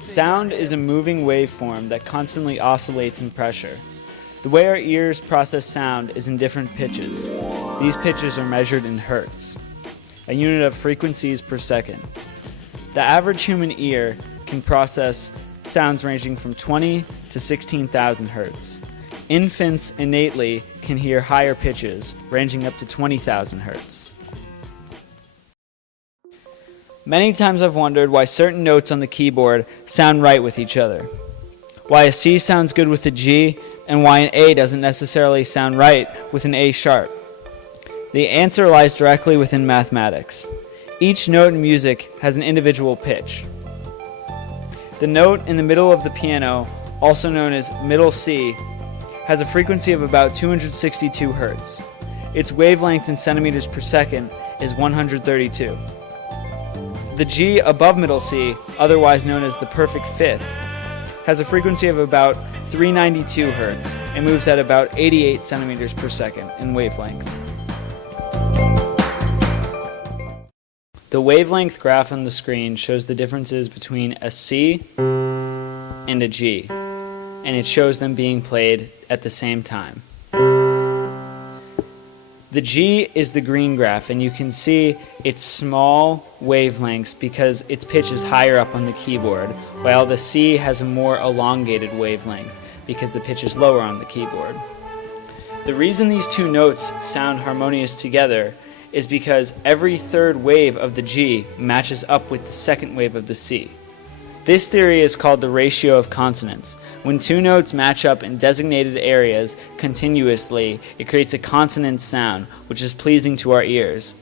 Sound is a moving waveform that constantly oscillates in pressure. The way our ears process sound is in different pitches. These pitches are measured in hertz, a unit of frequencies per second. The average human ear can process sounds ranging from 20 to 16,000 hertz. Infants innately can hear higher pitches, ranging up to 20,000 hertz. Many times I've wondered why certain notes on the keyboard sound right with each other. Why a C sounds good with a G, and why an A doesn't necessarily sound right with an A sharp. The answer lies directly within mathematics. Each note in music has an individual pitch. The note in the middle of the piano, also known as middle C, has a frequency of about 262 hertz. Its wavelength in centimeters per second is 132. The G above middle C, otherwise known as the perfect fifth, has a frequency of about 392 hertz and moves at about 88 centimeters per second in wavelength. The wavelength graph on the screen shows the differences between a C and a G, and it shows them being played at the same time. The G is the green graph, and you can see its small wavelengths because its pitch is higher up on the keyboard, while the C has a more elongated wavelength because the pitch is lower on the keyboard. The reason these two notes sound harmonious together is because every third wave of the G matches up with the second wave of the C. This theory is called the ratio of consonants. When two notes match up in designated areas continuously, it creates a consonant sound, which is pleasing to our ears.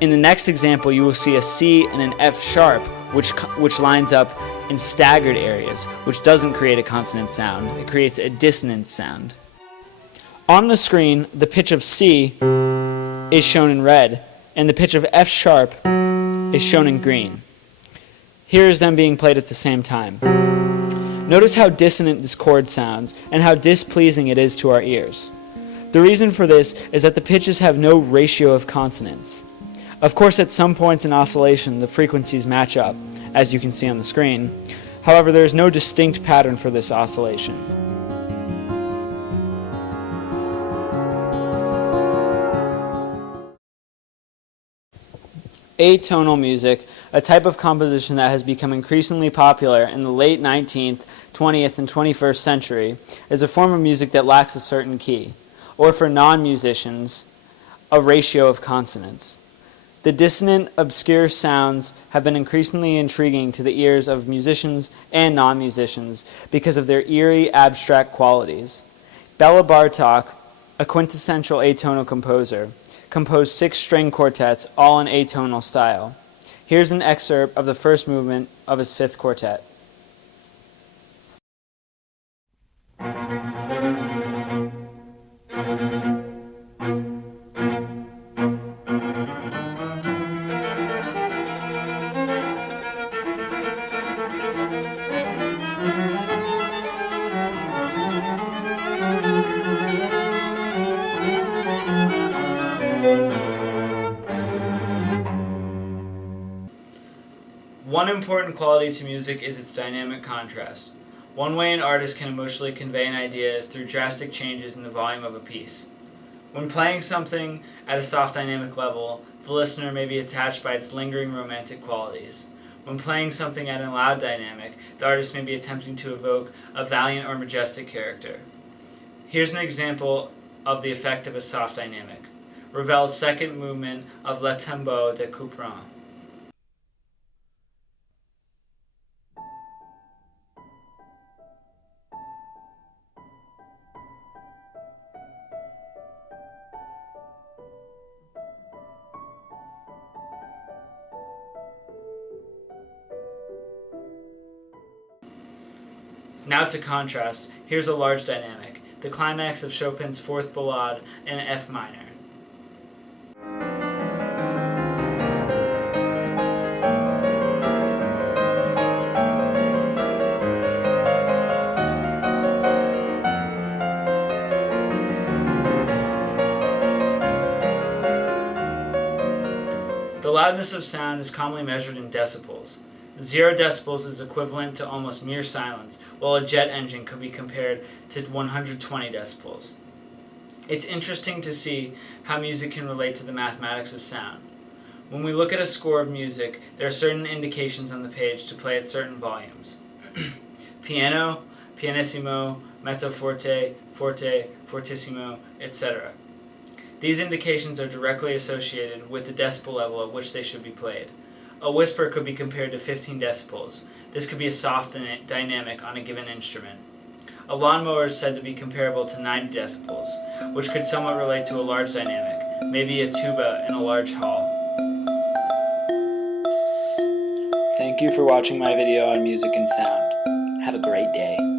In the next example, you will see a C and an F sharp, which lines up in staggered areas, which doesn't create a consonant sound. It creates a dissonant sound. On the screen, the pitch of C is shown in red, and the pitch of F sharp is shown in green. Here is them being played at the same time. Notice how dissonant this chord sounds and how displeasing it is to our ears. The reason for this is that the pitches have no ratio of consonants. Of course, at some points in oscillation, the frequencies match up, as you can see on the screen. However, there is no distinct pattern for this oscillation. Atonal music, a type of composition that has become increasingly popular in the late 19th, 20th, and 21st century, is a form of music that lacks a certain key, or for non-musicians, a ratio of consonants. The dissonant, obscure sounds have been increasingly intriguing to the ears of musicians and non-musicians because of their eerie, abstract qualities. Bela Bartok, a quintessential atonal composer, composed 6 string quartets, all in atonal style. Here's an excerpt of the first movement of his 5th quartet. One important quality to music is its dynamic contrast. One way an artist can emotionally convey an idea is through drastic changes in the volume of a piece. When playing something at a soft dynamic level, the listener may be attached by its lingering romantic qualities. When playing something at a loud dynamic, the artist may be attempting to evoke a valiant or majestic character. Here's an example of the effect of a soft dynamic. Ravel's second movement of Le Tombeau de Couperin. Now to contrast, here's a large dynamic, the climax of Chopin's 4th Ballade in F minor. The loudness of sound is commonly measured in decibels. 0 decibels is equivalent to almost mere silence, while a jet engine could be compared to 120 decibels. It's interesting to see how music can relate to the mathematics of sound. When we look at a score of music, there are certain indications on the page to play at certain volumes. Piano, pianissimo, mezzo forte, forte, fortissimo, etc. These indications are directly associated with the decibel level at which they should be played. A whisper could be compared to 15 decibels. This could be a soft dynamic on a given instrument. A lawnmower is said to be comparable to 90 decibels, which could somewhat relate to a large dynamic, maybe a tuba in a large hall. Thank you for watching my video on music and sound. Have a great day.